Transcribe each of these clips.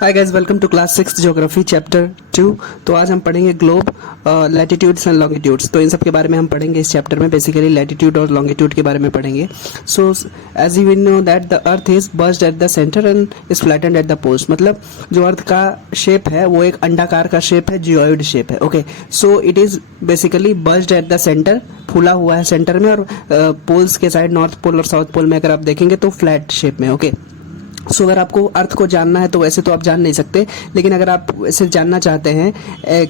Hi guys, welcome to class 6 geography chapter 2। तो आज हम पढ़ेंगे ग्लोब, लैटिट्यूड्स एंड लॉन्गिट्यूड्स। तो इन सब के बारे में हम पढ़ेंगे इस चैप्टर में। बेसिकली लैटिट्यूड और लॉन्गिट्यूड के बारे में पढ़ेंगे। So as you know that the earth is burst at the centre and is flattened at the poles. मतलब जो अर्थ का शेप है वो एक अंडाकार का शेप है, जियोइड शेप है। Okay, so it is basically burst at the centre, फूला हुआ है सेंटर में, और पोल्स के साइड नॉर्थ पोल और साउथ पोल में अगर आप देखेंगे तो फ्लैट शेप में। ओके, सो अगर आपको अर्थ को जानना है तो वैसे तो आप जान नहीं सकते, लेकिन अगर आप वैसे जानना चाहते हैं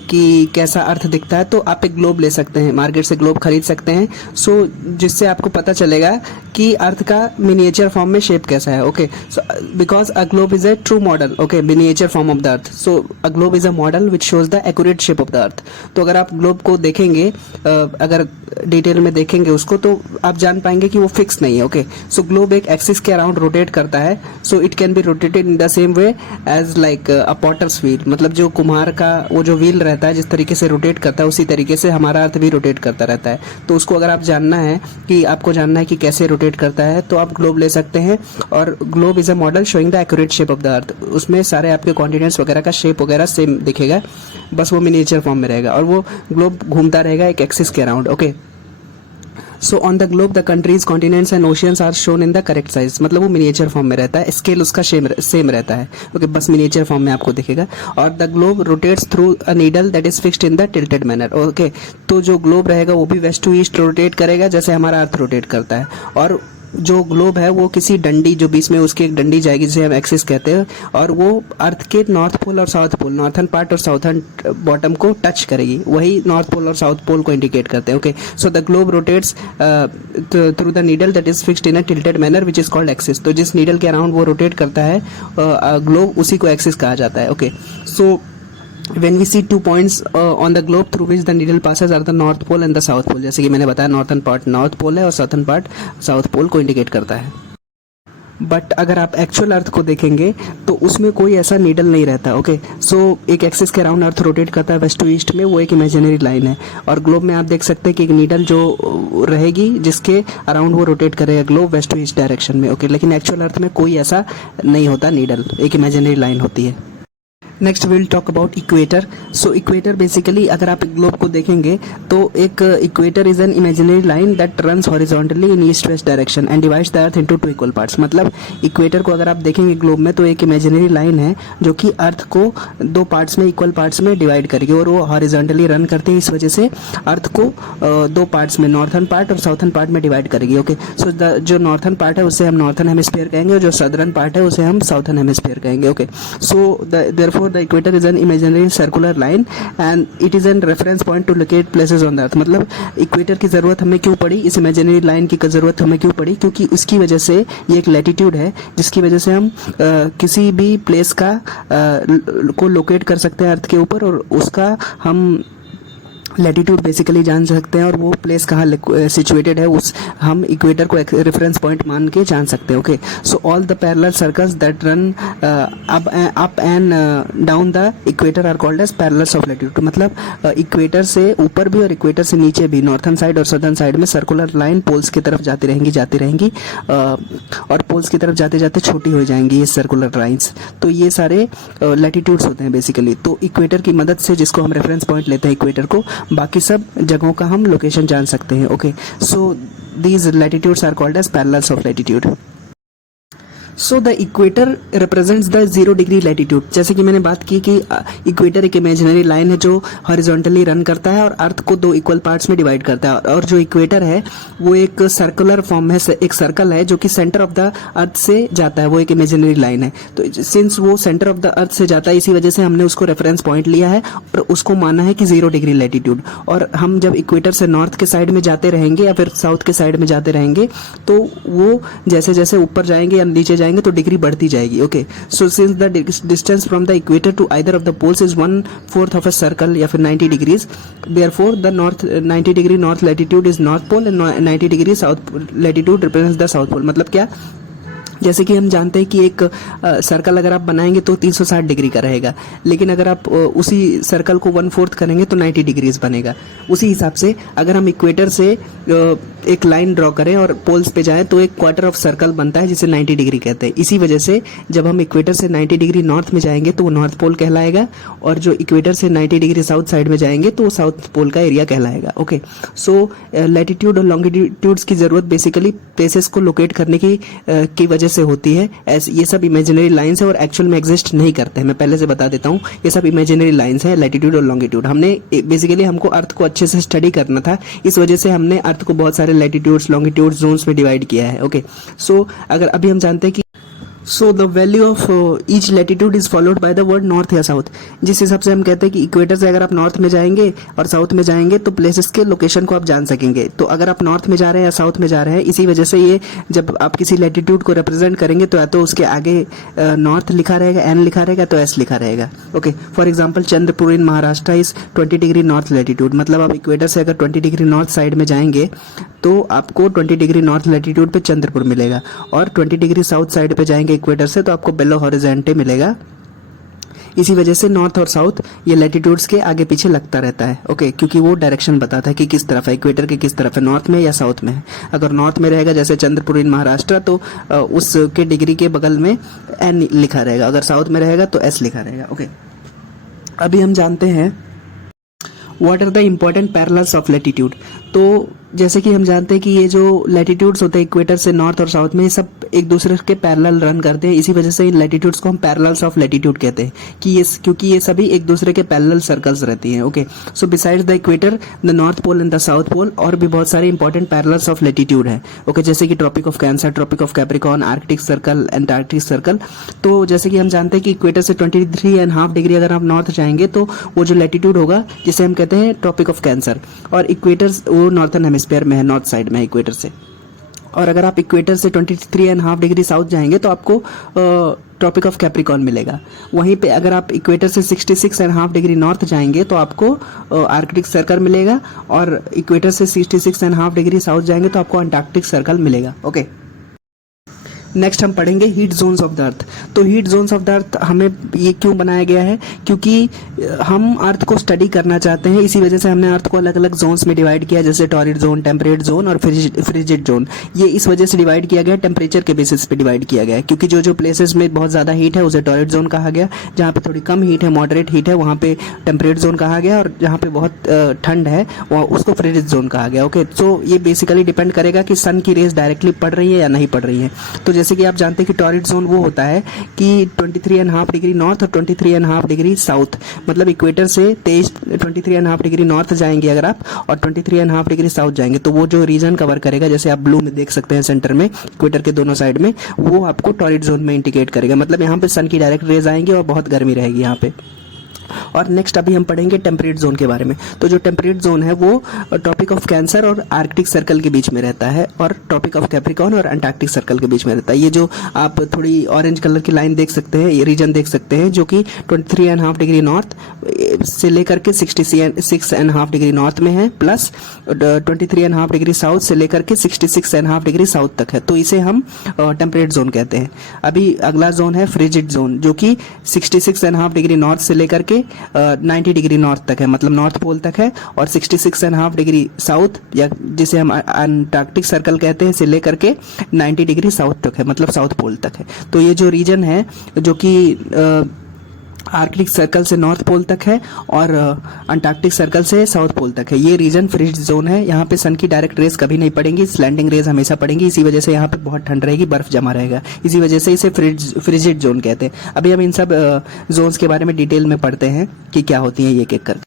कि कैसा अर्थ दिखता है तो आप एक ग्लोब ले सकते हैं, मार्केट से ग्लोब खरीद सकते हैं। सो जिससे आपको पता चलेगा कि अर्थ का मिनिएचर फॉर्म में शेप कैसा है। Okay, so because a globe is a true model, okay, miniature form of the earth. So a globe is a model which shows the accurate shape of the earth. तो अगर आप globe को देखेंगे, अगर detail में देखेंगे उसको, तो आप जान पाएंगे कि वो फिक्स नहीं है। ओके, सो ग्लोब एक एक्सिस के अराउंड रोटेट करता है। So it can be rotated in the same way as like a potter's wheel. मतलब जो कुम्हार का वो जो व्हील रहता है, जिस तरीके से रोटेट करता है, उसी तरीके से हमारा अर्थ भी रोटेट करता रहता है। तो उसको अगर आप जानना है कि आपको जानना है कि कैसे रोटेट करता है, तो आप ग्लोब ले सकते हैं। और globe is a model showing the accurate shape of the अर्थ। उसमें सारे आपके कॉन्टिनेंट्स वगैरह का शेप वगैरह सेम दिखेगा, बस वो मिनिएचर फॉर्म में रहेगा और वो ग्लोब घूमता रहेगा एक एक्सिस के around. Okay, so on the globe the countries, continents and oceans are shown in the correct size. मतलब वो मिनिएचर फॉर्म में रहता है, स्केल उसका सेम रहता है। ओके, बस मिनिएचर फॉर्म में आपको दिखेगा। और the globe rotates through a needle that is fixed in the tilted manner. Okay, तो जो ग्लोब रहेगा वो भी वेस्ट टू ईस्ट रोटेट करेगा, जैसे हमारा अर्थ रोटेट करता है। और जो ग्लोब है वो किसी डंडी, जो बीच में उसकी एक डंडी जाएगी जिसे हम एक्सिस कहते हैं, और वो अर्थ के नॉर्थ पोल और साउथ पोल, नॉर्थन पार्ट और साउथर्न बॉटम को टच करेगी। वही नॉर्थ पोल और साउथ पोल को इंडिकेट करते हैं। Okay, so the globe rotates through the needle that is fixed in a tilted manner which is called axis. तो जिस नीडल के अराउंड वो रोटेट करता है ग्लोब, उसी को एक्सिस कहा जाता है। Okay, so when we see 2 points on the globe through which the needle passes are the north pole and the south pole। जैसे कि मैंने बताया, नॉर्थन पार्ट नॉर्थ पोल है और साउथर्न पार्ट साउथ पोल को इंडिकेट करता है। But अगर आप एक्चुअल अर्थ को देखेंगे तो उसमें कोई ऐसा नीडल नहीं रहता। ओके, सो एक एक्सिस के अराउंड अर्थ रोटेट करता है वेस्ट टू ईस्ट में, वो एक इमेजिनरी लाइन है। और ग्लोब में आप देख सकते हैं कि एक नीडल जो रहेगी जिसके अराउंड वो रोटेट करेगा globe west to east direction में। ओके, लेकिन एक्चुअल अर्थ में कोई ऐसा नहीं होता नीडल, एक इमेजिनरी लाइन होती है। Next will talk about equator. So equator basically अगर आप ग्लोब को देखेंगे तो एक equator is an imaginary line that runs horizontally in east west direction and divides the earth into 2 equal parts. मतलब इक्वेटर को अगर आप देखेंगे ग्लोब में तो एक इमेजिनरी लाइन है जो कि अर्थ को 2 पार्ट्स में, इक्वल पार्ट्स में डिवाइड करेगी, और वो हॉरिजॉन्टली रन करती है। इस वजह से अर्थ को 2 पार्ट्स में, नॉर्थन पार्ट और साउथर्न पार्ट में डिवाइड करेगी। ओके, सो जो नॉर्थन पार्ट है उसे हम नॉर्थन हेमिस्फीयर कहेंगे और जो सदर्न पार्ट है उसे हम साउथर्न हेमिस्फीयर कहेंगे। Okay, so therefore the equator is an imaginary circular line and it is a reference point to locate places on the earth। मतलब इक्वेटर की जरूरत हमें क्यों पड़ी, इस इमेजिनरी लाइन की जरूरत हमें क्यों पड़ी, क्योंकि उसकी वजह से ये एक लैटिट्यूड है जिसकी वजह से हम किसी भी प्लेस का को लोकेट कर सकते हैं अर्थ के ऊपर, और उसका हम लैटिट्यूड बेसिकली जान सकते हैं, और वो प्लेस कहाँ सिचुएटेड है उस हम इक्वेटर को एक रेफरेंस पॉइंट मान के जान सकते हैं। Okay, so all the parallel circles that run up and down the equator are called as parallels of latitude. मतलब इक्वेटर से ऊपर भी और इक्वेटर से नीचे भी, नॉर्थन साइड और सदर्न साइड में सर्कुलर लाइन पोल्स की तरफ जाती रहेंगी और पोल्स की तरफ जाते जाते छोटी हो जाएंगी ये सर्कुलर लाइंस। तो ये सारे लैटिट्यूड्स होते हैं बेसिकली। तो इक्वेटर की मदद से, जिसको हम रेफरेंस पॉइंट लेते हैं इक्वेटर को, बाकी सब जगहों का हम लोकेशन जान सकते हैं। Okay, so these latitudes are called as parallels of latitude. So the equator represents the 0 degree latitude. जैसे कि मैंने बात की कि इक्वेटर एक इमेजिनरी लाइन है जो हॉरिजॉन्टली रन करता है और अर्थ को 2 इक्वल पार्ट्स में डिवाइड करता है। और जो इक्वेटर है वो एक सर्कुलर फॉर्म है, एक सर्कल है जो कि सेंटर ऑफ द अर्थ से जाता है, वो एक इमेजिनरी लाइन है। तो सिंस वो सेंटर ऑफ द अर्थ से जाता है, इसी वजह से हमने उसको रेफरेंस पॉइंट लिया है और उसको माना है कि 0 डिग्री लैटिट्यूड। और हम जब इक्वेटर से नॉर्थ के साइड में जाते रहेंगे या फिर साउथ के साइड में जाते रहेंगे तो वो जैसे जैसे ऊपर जाएंगे या नीचे जाएंगे तो डिग्री बढ़ती जाएगी। Okay, so since the distance from the equator to either of the poles is 1/4 of a circle या फिर 90 degrees, therefore the north 90 degree north latitude is north pole and 90 degree south latitude represents the south pole. मतलब क्या, जैसे कि हम जानते हैं कि एक सर्कल अगर आप बनाएंगे तो 360 डिग्री का रहेगा, लेकिन अगर आप उसी सर्कल को 1/4 करेंगे तो 90 डिग्रीज बनेगा। उसी हिसाब से अगर हम इक्वेटर से एक लाइन ड्रॉ करें और पोल्स पे जाएं तो एक क्वार्टर ऑफ सर्कल बनता है जिसे 90 डिग्री कहते हैं। इसी वजह से जब हम इक्वेटर से 90 डिग्री नॉर्थ में जाएंगे तो वो नॉर्थ पोल कहलाएगा, और जो इक्वेटर से 90 डिग्री साउथ साइड में जाएंगे तो वो साउथ पोल का एरिया कहलाएगा। ओके, सो लैटिट्यूड और लॉन्गिट्यूड्स की जरूरत बेसिकली प्लेसेस को लोकेट करने की वजह से होती है। ये सब इमेजिनरी लाइंस है और एक्चुअल में एग्जिस्ट नहीं करते हैं। मैं पहले से बता देता हूँ, ये सब इमेजिनरी लाइंस है, लैटिट्यूड और लॉन्गिट्यूड। हमने बेसिकली हमको अर्थ को अच्छे से स्टडी करना था, इस वजह से हमने अर्थ को बहुत सारे लैटिट्यूड्स लॉन्गिट्यूड्स जोन्स में डिवाइड किया है। ओके, सो अगर अभी हम जानते हैं कि so the value of each latitude is followed by the word north या साउथ। जिस हिसाब से हम कहते हैं कि इक्वेटर से अगर आप नॉर्थ में जाएंगे और साउथ में जाएंगे तो प्लेसेस के लोकेशन को आप जान सकेंगे। तो अगर आप नॉर्थ में जा रहे हैं या साउथ में जा रहे हैं, इसी वजह से ये जब आप किसी लैटिट्यूड को रिप्रेजेंट करेंगे तो या तो उसके आगे नॉर्थ लिखा रहेगा, एन लिखा रहेगा, तो एस लिखा रहेगा। Okay, for example Chandrapur in Maharashtra is 20 degree north latitude. मतलब आप इक्वेटर से अगर 20 डिग्री नॉर्थ साइड में जाएंगे तो आपको 20 डिग्री नॉर्थ लैटिट्यूड पे चंद्रपुर मिलेगा, और 20 डिग्री साउथ साइड पे जाएंगे इक्वेटर से तो आपको बेलो हॉरिजॉन्टे मिलेगा। इसी वजह से नॉर्थ और साउथ ये लैटिट्यूड्स के आगे पीछे लगता रहता है। ओके, क्योंकि वो डायरेक्शन बताता है कि किस तरफ है, इक्वेटर के किस तरफ है, नॉर्थ में या साउथ में है। अगर नॉर्थ में रहेगा जैसे चंद्रपुर इन महाराष्ट्र तो उसके डिग्री के बगल में एन लिखा रहेगा, अगर साउथ में रहेगा तो एस लिखा रहेगा। ओके, अभी हम जानते हैं what are the important parallels of latitude. तो जैसे कि हम जानते हैं कि ये जो लैटिट्यूड्स होते हैं इक्वेटर से नॉर्थ और साउथ में, ये सब एक दूसरे के पैरेलल रन करते हैं। इसी वजह से इन लैटिट्यूड्स को हम पैरेलल्स ऑफ लैटिट्यूड कहते हैं कि ये क्योंकि ये सभी एक दूसरे के पैरेलल सर्कल्स रहती हैं। Okay, so besides the equator, the north pole and the south pole और भी बहुत सारे इंपॉर्टेंट पैरेलल्स ऑफ लैटिट्यूड है। ओके, जैसे कि Tropic of Cancer, Tropic of Capricorn, Arctic Circle, Antarctic Circle. तो जैसे कि हम जानते हैं कि इक्वेटर से 23.5 डिग्री अगर आप नॉर्थ जाएंगे तो वो जो लैटिट्यूड होगा जिसे हम कहते हैं ट्रॉपिक ऑफ कैंसर, और इक्वेटर वो नॉर्थन हेमिस्फीयर में है, नॉर्थ साइड में है इक्वेटर से। और अगर आप इक्वेटर से 23.5 डिग्री साउथ जाएंगे तो आपको ट्रॉपिक ऑफ कैप्रिकॉर्न मिलेगा। वहीं पे अगर आप इक्वेटर से 66.5 डिग्री नॉर्थ जाएंगे तो आपको आर्कटिक सर्कल मिलेगा, और इक्वेटर से 66.5 डिग्री साउथ जाएंगे तो आपको अंटार्कटिक सर्कल मिलेगा। ओके, नेक्स्ट हम पढ़ेंगे heat zones of the earth. तो heat zones of the earth हमें ये क्यों बनाया गया है, क्योंकि हम अर्थ को स्टडी करना चाहते हैं, इसी वजह से हमने अर्थ को अलग अलग जोन्स में डिवाइड किया, जैसे टॉरिड जोन, टेम्परेट जोन और फ्रिजिड जोन। ये इस वजह से डिवाइड किया गया, टेम्परेचर के बेसिस पे डिवाइड किया गया है, क्योंकि जो जो प्लेसेस में बहुत ज़्यादा हीट है उसे टॉरिड जोन कहा गया, जहाँ पे थोड़ी कम हीट है, मॉडरेट हीट है, वहाँ पे टेम्परेट जोन कहा गया, और जहाँ पे बहुत ठंड है उसको फ्रिजिड जोन कहा गया। ओके, सो ये बेसिकली डिपेंड करेगा कि सन की रेज डायरेक्टली पड़ रही है या नहीं पड़ रही है। तो जैसे कि आप जानते हैं कि टॉरिड जोन वो होता है कि 23.5 डिग्री नॉर्थ और 23.5 डिग्री साउथ, मतलब इक्वेटर से 23.5 डिग्री नॉर्थ जाएंगे अगर आप और 23.5 डिग्री साउथ जाएंगे तो वो जो रीजन कवर करेगा, जैसे आप ब्लू में देख सकते हैं सेंटर में इक्वेटर के दोनों साइड में, वो आपको टॉरिड जोन में इंडिकेट करेगा। मतलब यहाँ पे सन की डायरेक्ट रेज आएंगे और बहुत गर्मी रहेगी यहाँ पे। और नेक्स्ट अभी हम पढ़ेंगे टेम्परेट जोन के बारे में। तो जो टेम्परेट जोन है वो ट्रॉपिक ऑफ कैंसर और आर्कटिक सर्कल के बीच में रहता है, और ट्रॉपिक ऑफ कैप्रिकॉर्न और अंटार्कटिक सर्कल के बीच में रहता है। ये जो आप थोड़ी ऑरेंज कलर की लाइन देख सकते हैं, ये रीजन देख सकते हैं, जो कि 23.5 डिग्री नॉर्थ से लेकर के 66.5 डिग्री नॉर्थ में है, प्लस 23.5 डिग्री साउथ से लेकर के 66.5 डिग्री साउथ तक है। तो इसे हम टेम्परेट जोन कहते हैं। अभी अगला जोन है फ्रिजिड जोन, जो कि 66.5 डिग्री नॉर्थ से लेकर के 90 डिग्री नॉर्थ तक है, मतलब नॉर्थ पोल तक है, और 66.5 डिग्री साउथ या जिसे हम अंटार्कटिक सर्कल कहते हैं से लेकर के 90 डिग्री साउथ तक है, मतलब साउथ पोल तक है। तो ये जो रीजन है जो कि आर्कटिक सर्कल से नॉर्थ पोल तक है और अंटार्कटिक सर्कल से साउथ पोल तक है, ये रीजन फ्रिजिड जोन है। यहाँ पे सन की डायरेक्ट रेज कभी नहीं पड़ेंगी, स्लैंडिंग रेज हमेशा पड़ेंगी, इसी वजह से यहाँ पे बहुत ठंड रहेगी, बर्फ जमा रहेगा, इसी वजह से इसे फ्रिजिड जोन कहते हैं। अभी हम इन सब जोन्स के बारे में डिटेल में पढ़ते हैं कि क्या होती हैं ये एक एक करके।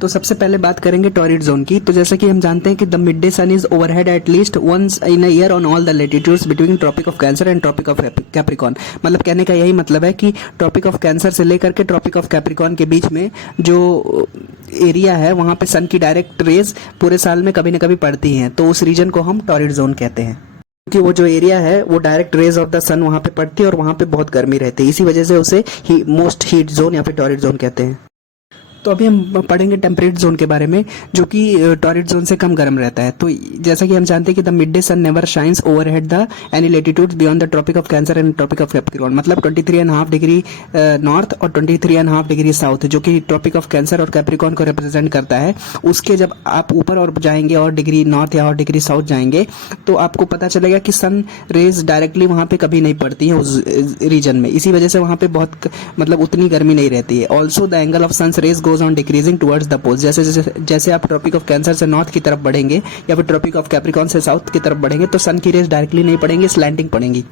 तो सबसे पहले बात करेंगे टॉरिड जोन की। तो जैसे कि हम जानते हैं कि the midday sun is overhead at least once in a year on all the latitudes between Tropic of Cancer and Tropic of Capricorn. मतलब कहने का यही मतलब है कि ट्रॉपिक ऑफ कैंसर से लेकर के ट्रॉपिक ऑफ कैप्रिकॉर्न के बीच में जो एरिया है वहां पे सन की डायरेक्ट रेज पूरे साल में कभी न कभी पड़ती हैं, तो उस रीजन को हम टॉरिड जोन कहते हैं, क्योंकि वो जो एरिया है वो डायरेक्ट रेज ऑफ द सन वहां पे पड़ती है और वहां पे बहुत गर्मी रहती है, इसी वजह से उसे मोस्ट हीट जोन या फिर टॉरिड जोन कहते हैं। तो अभी हम पढ़ेंगे टेम्परेट जोन के बारे में, जो कि टॉरिड जोन से कम गर्म रहता है। तो जैसा कि हम जानते हैं कि the midday sun never shines overhead the any latitudes beyond the Tropic of Cancer and Tropic of Capricorn, मतलब 23.5 डिग्री नॉर्थ और 23.5 डिग्री साउथ, जो कि ट्रॉपिक ऑफ कैंसर और कैप्रिकॉर्न को रिप्रेजेंट करता है। उसके जब आप ऊपर और जाएंगे और डिग्री नॉर्थ या और डिग्री साउथ जाएंगे तो आपको पता चलेगा कि सन रेज डायरेक्टली वहाँ पे कभी नहीं पड़ती है उस रीजन में। इसी वजह से वहाँ पे बहुत मतलब उतनी गर्मी नहीं रहती है। Also the angle of sun's rays goes on decreasing towards the poles, जैसे जैसे जैसे आप ट्रॉपिक ऑफ कैंसर से नॉर्थ की तरफ बढ़ेंगे या फिर ट्रॉपिक ऑफ कैप्रिकॉर्न से साउथ की तरफ बढ़ेंगे तो सन की रेज डायरेक्टली नहीं पड़ेंगी, स्लैंटिंग पड़ेंगी।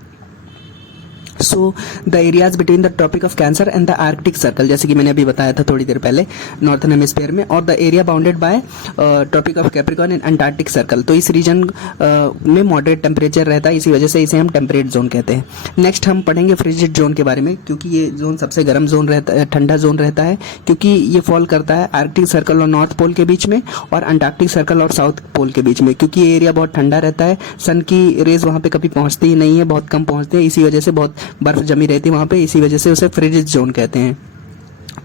So the areas between the Tropic of Cancer and the Arctic Circle, जैसे कि मैंने अभी बताया था थोड़ी देर पहले, नॉर्थन हेमिस्फीयर में, और the area bounded by Tropic of Capricorn and Antarctic Circle. तो इस रीजन में मॉडरेट टेम्परेचर रहता है, इसी वजह से इसे हम टेम्परेट जोन कहते हैं। नेक्स्ट हम पढ़ेंगे फ्रिजिड जोन के बारे में, क्योंकि ये जोन सबसे गर्म जोन रहता है, ठंडा जोन रहता है, क्योंकि ये फॉल करता है आर्कटिक सर्कल और नॉर्थ पोल के बीच में और अंटार्कटिक सर्कल और साउथ पोल के बीच में। क्योंकि ये एरिया बहुत ठंडा रहता है, सन की रेज वहाँ पे कभी पहुँचती ही नहीं है, बहुत कम पहुँचती है, इसी वजह से बहुत बर्फ जमी रहती है वहाँ पे, इसी वजह से उसे फ्रिजिड जोन कहते हैं।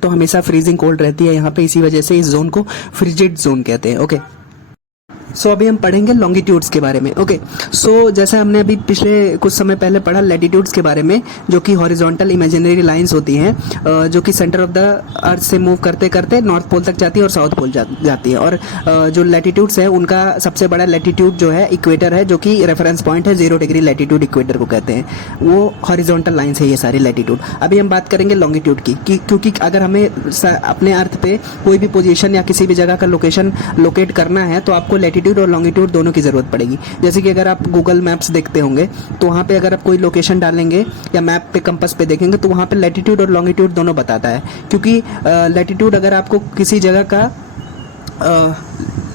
तो हमेशा फ्रीजिंग कोल्ड रहती है यहाँ पे, इसी वजह से इस जोन को फ्रिजिड जोन कहते हैं। ओके, सो अभी हम पढ़ेंगे लॉन्गिट्यूड्स के बारे में। ओके, सो जैसे हमने अभी पिछले कुछ समय पहले पढ़ा लैटिट्यूड्स के बारे में, जो कि हॉरिजॉन्टल इमेजिनरी लाइंस होती हैं, जो कि सेंटर ऑफ द अर्थ से मूव करते करते नॉर्थ पोल तक जाती है और साउथ पोल जाती है। और जो लैटिट्यूड्स है उनका सबसे बड़ा लैटिट्यूड जो है इक्वेटर है, जो कि रेफरेंस पॉइंट है 0 डिग्री लैटिट्यूड इक्वेटर को कहते हैं। वो हॉरिजॉन्टल लाइन्स है ये सारी लैटिट्यूड। अभी हम बात करेंगे लॉन्गिट्यूड की, क्योंकि अगर हमें अपने अर्थ पे कोई भी पोजीशन या किसी भी जगह का लोकेशन लोकेट करना है तो आपको लैटिट्यूड और लॉन्गिट्यूड दोनों की जरूरत पड़ेगी। जैसे कि अगर आप गूगल मैप्स देखते होंगे तो वहाँ पे अगर आप कोई लोकेशन डालेंगे या मैप पे कंपास पे देखेंगे तो वहाँ पे लैटिट्यूड और लॉन्गिट्यूड दोनों बताता है। क्योंकि लैटिट्यूड अगर आपको किसी जगह का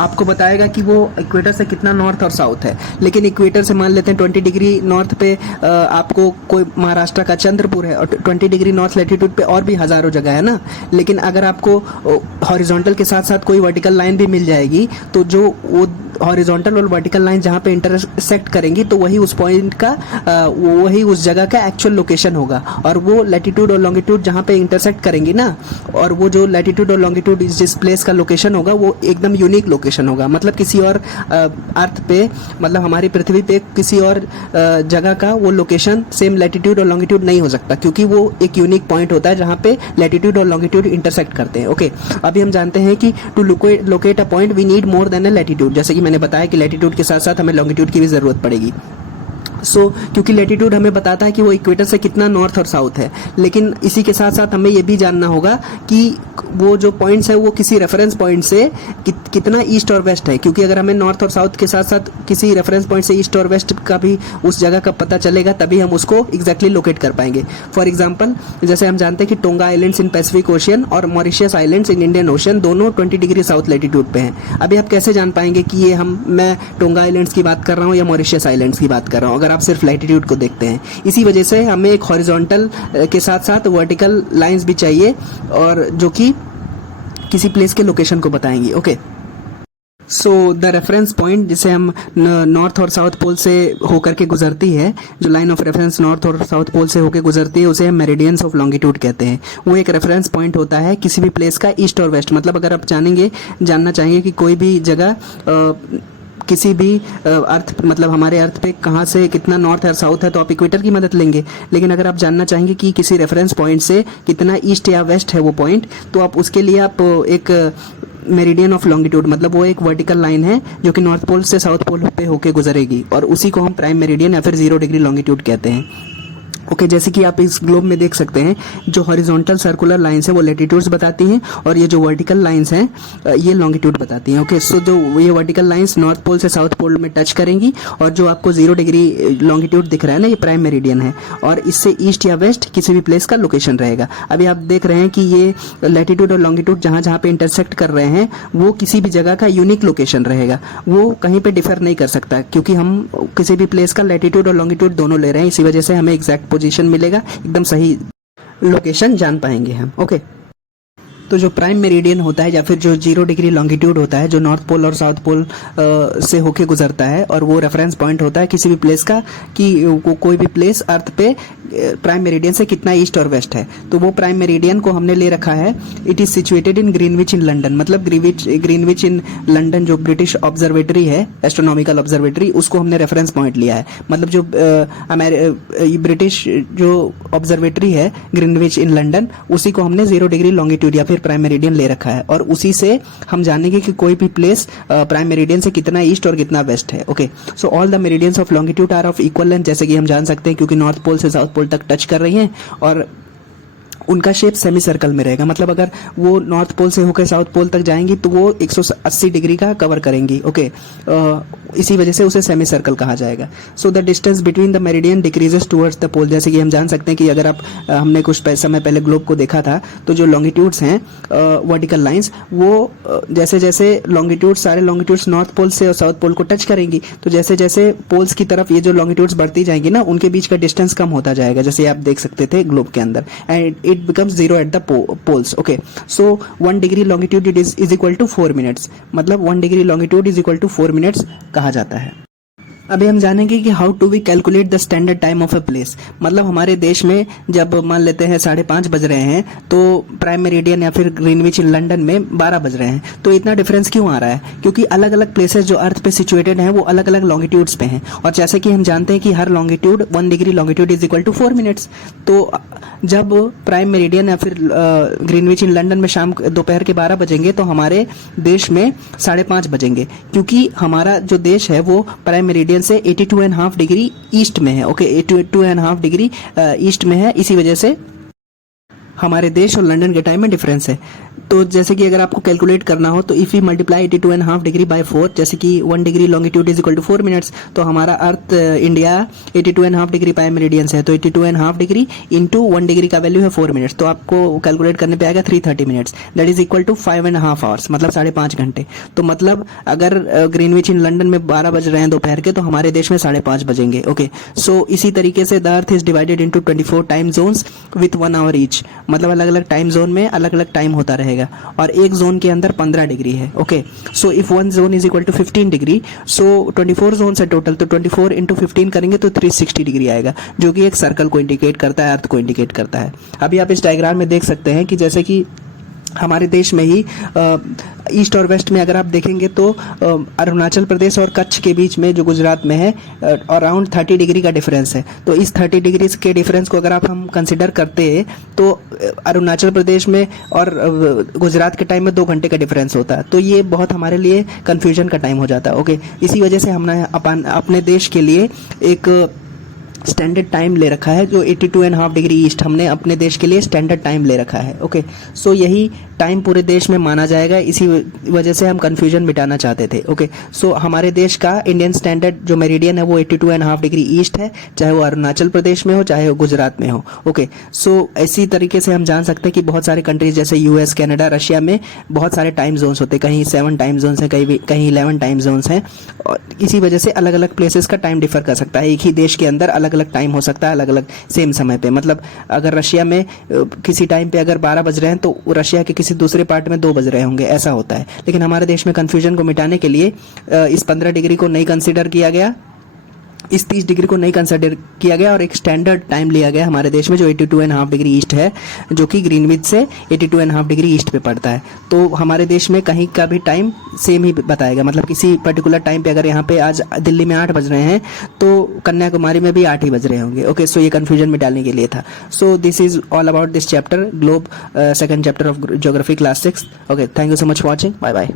आपको बताएगा कि वो इक्वेटर से कितना नॉर्थ और साउथ है, लेकिन इक्वेटर से मान लेते हैं 20 डिग्री नॉर्थ पे आपको कोई महाराष्ट्र का चंद्रपुर है, और 20 डिग्री नॉर्थ लैटिट्यूड पे और भी हजारों जगह है ना। लेकिन अगर आपको हॉरिजॉन्टल के साथ साथ कोई वर्टिकल लाइन भी मिल जाएगी तो जो वो हॉरिजॉन्टल और वर्टिकल लाइन जहाँ पे इंटरसेक्ट करेंगी तो वही उस पॉइंट का वही उस जगह का एक्चुअल लोकेशन होगा। और वो लैटिट्यूड और लॉन्गिट्यूड जहाँ पे इंटरसेक्ट करेंगी ना, और वो जो लैटिट्यूड और लॉन्गिट्यूड जिस प्लेस का लोकेशन होगा वो एकदम यूनिक लोकेशन होगा। मतलब किसी और अर्थ पे, मतलब हमारी पृथ्वी पे किसी और जगह का वो लोकेशन सेम लैटिट्यूड और लॉन्गिट्यूड नहीं हो सकता, क्योंकि वो एक यूनिक पॉइंट होता है जहाँ पे लैटिट्यूड और लॉन्गिट्यूड इंटरसेक्ट करते हैं। ओके, अभी हम जानते हैं कि to locate a point we need more than a latitude, जैसे कि मैंने बताया कि लैटिट्यूड के साथ साथ हमें लॉन्गिट्यूड की भी जरूरत पड़ेगी। क्योंकि लैटिट्यूड हमें बताता है कि वो इक्वेटर से कितना नॉर्थ और साउथ है, लेकिन इसी के साथ साथ हमें ये भी जानना होगा कि वो जो पॉइंट्स है वो किसी रेफरेंस पॉइंट से कितना ईस्ट और वेस्ट है। क्योंकि अगर हमें नॉर्थ और साउथ के साथ साथ किसी रेफरेंस पॉइंट से ईस्ट और वेस्ट का भी उस जगह का पता चलेगा, तभी हम उसको एग्जैक्टली लोकेट कर पाएंगे। फॉर एग्जाम्पल, जैसे हम जानते हैं कि Tonga islands in Pacific ocean और Mauritius islands in Indian ocean दोनों 20 डिग्री साउथ लैटिट्यूड पे हैं। अभी आप कैसे जान पाएंगे कि ये मैं टोंगा आइलैंड्स की बात कर रहा हूँ या मॉरिशियस आइलैंड्स की बात कर रहा हूँ, अगर आप सिर्फ लैटिट्यूड को देखते हैं? इसी वजह से हमें एक हॉरिजॉन्टल के साथ साथ वर्टिकल लाइंस भी चाहिए, और जो कि किसी प्लेस के लोकेशन को बताएंगी। Okay, so the reference point जिसे हम नॉर्थ और साउथ पोल से होकर के गुजरती है, जो लाइन ऑफ रेफरेंस नॉर्थ और साउथ पोल से होकर गुजरती है, उसे हम मेरिडियंस ऑफ लॉन्गिट्यूड कहते हैं। वो एक रेफरेंस पॉइंट होता है किसी भी प्लेस का ईस्ट और वेस्ट। मतलब अगर आप जानना चाहेंगे कि कोई भी जगह किसी भी अर्थ, मतलब हमारे अर्थ पे कहाँ से कितना नॉर्थ और साउथ है, तो आप इक्वेटर की मदद लेंगे। लेकिन अगर आप जानना चाहेंगे कि किसी रेफरेंस पॉइंट से कितना ईस्ट या वेस्ट है वो पॉइंट, तो आप उसके लिए आप एक मेरिडियन ऑफ लॉन्गिट्यूड, मतलब वो एक वर्टिकल लाइन है जो कि नॉर्थ पोल से साउथ पोल पे होके गुजरेगी, और उसी को हम प्राइम मेरिडियन या फिर 0 डिग्री लॉन्गिट्यूड कहते हैं। ओके, जैसे कि आप इस ग्लोब में देख सकते हैं, जो हॉरिजॉन्टल सर्कुलर लाइंस है वो लैटिट्यूड्स बताती हैं, और ये जो वर्टिकल लाइंस हैं ये लॉन्गिट्यूड बताती हैं। ओके, सो जो ये वर्टिकल लाइंस नॉर्थ पोल से साउथ पोल में टच करेंगी, और जो आपको 0 डिग्री लॉन्गिट्यूड दिख रहा है ना, ये प्राइम मेरिडियन है, और इससे ईस्ट या वेस्ट किसी भी प्लेस का लोकेशन रहेगा। अभी आप देख रहे हैं कि ये लैटिट्यूड और लॉन्गिट्यूड जहाँ जहाँ पे इंटरसेक्ट कर रहे हैं वो किसी भी जगह का यूनिक लोकेशन रहेगा, वो कहीं पे डिफर नहीं कर सकता, क्योंकि हम किसी भी प्लेस का लैटिट्यूड और लॉन्गिट्यूड दोनों ले रहे हैं। इसी वजह से हमें एग्जैक्ट पोजीशन मिलेगा, एकदम सही लोकेशन जान पाएंगे हम। ओके, तो जो प्राइम मेरिडियन होता है या फिर जो 0 डिग्री लॉन्गिट्यूड होता है, जो नॉर्थ पोल और साउथ पोल से होके गुजरता है, और वो रेफरेंस पॉइंट होता है किसी भी प्लेस का कि कोई भी प्लेस अर्थ पे प्राइम मेरिडियन से कितना ईस्ट और वेस्ट है। तो वो प्राइम मेरिडियन को हमने ले रखा है, it is situated in Greenwich in London. मतलब ग्रीनविच इन लंदन जो ब्रिटिश ऑब्जर्वेटरी है, एस्ट्रोनॉमिकल ऑब्जर्वेटरी, उसको हमने रेफरेंस पॉइंट लिया है। मतलब जो ब्रिटिश जो ऑब्जर्वेटरी है ग्रीनविच इन लंदन, उसी को हमने 0 डिग्री लॉन्गिट्यूड या फिर प्राइम मेरिडियन ले रखा है, और उसी से हम जानेंगे कि कोई भी प्लेस प्राइम मेरिडियन से कितना ईस्ट और कितना वेस्ट है। Okay, so all the meridians of longitude are of equal length, जैसे कि हम जान सकते हैं क्योंकि नॉर्थ पोल से साउथ पोल तक टच कर रही हैं, और उनका शेप सेमी सर्कल में रहेगा। मतलब अगर वो नॉर्थ पोल से होकर साउथ पोल तक जाएंगी तो वो 180 डिग्री का कवर करेंगी। ओके, इसी वजह से उसे सेमी सर्कल कहा जाएगा। So the distance between the meridian decreases towards the pole. जैसे कि हम जान सकते हैं कि अगर आप हमने कुछ समय पहले ग्लोब को देखा था, तो जो लॉन्गिट्यूड्स हैं वर्टिकल लाइंस, वो जैसे जैसे लॉन्गिट्यूड्स, सारे लॉन्गिट्यूड्स नॉर्थ पोल से और साउथ पोल को टच करेंगी, तो जैसे जैसे पोल्स की तरफ ये जो लॉन्गिट्यूड्स बढ़ती जाएंगी ना, उनके बीच का डिस्टेंस कम होता जाएगा, जैसे आप देख सकते थे ग्लोब के अंदर, and it becomes 0 at the poles. Okay, so 1 degree longitude is equal to 4 minutes. मतलब 1 degree longitude is equal to 4 minutes कहा जाता है। अभी हम जानेंगे कि how to we calculate the standard time of a place. मतलब हमारे देश में जब मान लेते हैं 5:30 बज रहे हैं, तो प्राइम मेरिडियन या फिर ग्रीनविच इन लंदन में 12 बज रहे हैं, तो इतना डिफरेंस क्यों आ रहा है? क्योंकि अलग अलग प्लेसेस जो अर्थ पे सिचुएटेड हैं वो अलग अलग लॉन्गिट्यूड्स पे हैं, और जैसे कि हम जानते हैं कि हर longitude 1 degree longitude is equal to 4 minutes. तो जब प्राइम मेरिडियन या फिर ग्रीनविच इन लंदन में शाम दोपहर के 12 बजेंगे, तो हमारे देश में 5:30 बजेंगे, क्योंकि हमारा जो देश है वो प्राइम मेरिडियन से 82.5 डिग्री ईस्ट में है। ओके, 82.5 डिग्री ईस्ट में है, इसी वजह से हमारे देश और लंदन के टाइम में डिफरेंस है। तो जैसे कि अगर आपको कैलकुलेट करना हो, तो if you multiply 82.5 degree by 4, जैसे कि 1 degree longitude is equal to 4 minutes, तो हमारा earth India 82.5 degree prime meridian से है, तो 82.5 डिग्री इंटू 1 डिग्री का वैल्यू है 4 मिनट्स, तो आपको कैलकुलेट करने पे आएगा 330 minutes, that is equal to 5.5 hours, मतलब 5.5 घंटे। तो मतलब अगर ग्रीनविच इन लंदन में 12 बज रहे हैं दोपहर के, तो हमारे देश में 5:30 बजेंगे। ओके, सो इसी तरीके से the earth is divided into 24 time zones with 1 hour each. मतलब अलग अलग टाइम जोन में अलग अलग टाइम होता रहेगा, और एक जोन के अंदर 15 डिग्री है। Okay, so if one zone is equal to 15 degree, so 24 zone है टोटल, तो 24 इंटू 15 करेंगे तो 360 डिग्री आएगा, जो कि एक सर्कल को इंडिकेट करता है, अर्थ को इंडिकेट करता है। अभी आप इस डायग्राम में देख सकते हैं कि जैसे कि हमारे देश में ही ईस्ट और वेस्ट में अगर आप देखेंगे तो अरुणाचल प्रदेश और कच्छ के बीच में जो गुजरात में है अराउंड 30 डिग्री का डिफरेंस है। तो इस 30 डिग्री के डिफरेंस को अगर हम कंसिडर करते हैं, तो अरुणाचल प्रदेश में और गुजरात के टाइम में 2 घंटे का डिफरेंस होता है, तो ये बहुत हमारे लिए कन्फ्यूजन का टाइम हो जाता है। ओके, इसी वजह से हमने अपने देश के लिए एक स्टैंडर्ड टाइम ले रखा है, जो 82.5 डिग्री ईस्ट हमने अपने देश के लिए स्टैंडर्ड टाइम ले रखा है। ओके, सो यही टाइम पूरे देश में माना जाएगा, इसी वजह से हम कंफ्यूजन मिटाना चाहते थे। ओके, सो हमारे देश का इंडियन स्टैंडर्ड जो मेरिडियन है वो 82.5 डिग्री ईस्ट है, चाहे वो अरुणाचल प्रदेश में हो चाहे वो गुजरात में हो। ओके, सो इसी तरीके से हम जान सकते हैं कि बहुत सारे कंट्रीज जैसे यूएस, कनाडा, रशिया में बहुत सारे टाइम जोन्स होते हैं, कहीं 7 टाइम जोन्स हैं, कहीं 11 टाइम जोन्स हैं, और इसी वजह से अलग अलग प्लेसेस का टाइम डिफर कर सकता है। एक ही देश के अंदर अलग अलग टाइम हो सकता है, अलग अलग सेम समय पे। मतलब अगर रशिया में किसी टाइम पे अगर 12 बज रहे हैं, तो रशिया के किसी दूसरे पार्ट में 2 बज रहे होंगे, ऐसा होता है। लेकिन हमारे देश में कंफ्यूजन को मिटाने के लिए इस 15 डिग्री को नहीं कंसीडर किया गया, इस 30 डिग्री को नहीं कंसिडर किया गया, और एक स्टैंडर्ड टाइम लिया गया हमारे देश में जो 82.5 डिग्री ईस्ट है, जो कि ग्रीनविच से 82.5 डिग्री ईस्ट पे पड़ता है। तो हमारे देश में कहीं का भी टाइम सेम ही बताएगा। मतलब किसी पर्टिकुलर टाइम पे अगर यहाँ पे आज दिल्ली में 8 बज रहे हैं, तो कन्याकुमारी में भी 8 ही बज रहे होंगे। ओके, सो ये कन्फ्यूजन मिटाने के लिए था। So this is all about this chapter, globe, second chapter of geography class 6। Okay, thank you so much for watching, bye bye.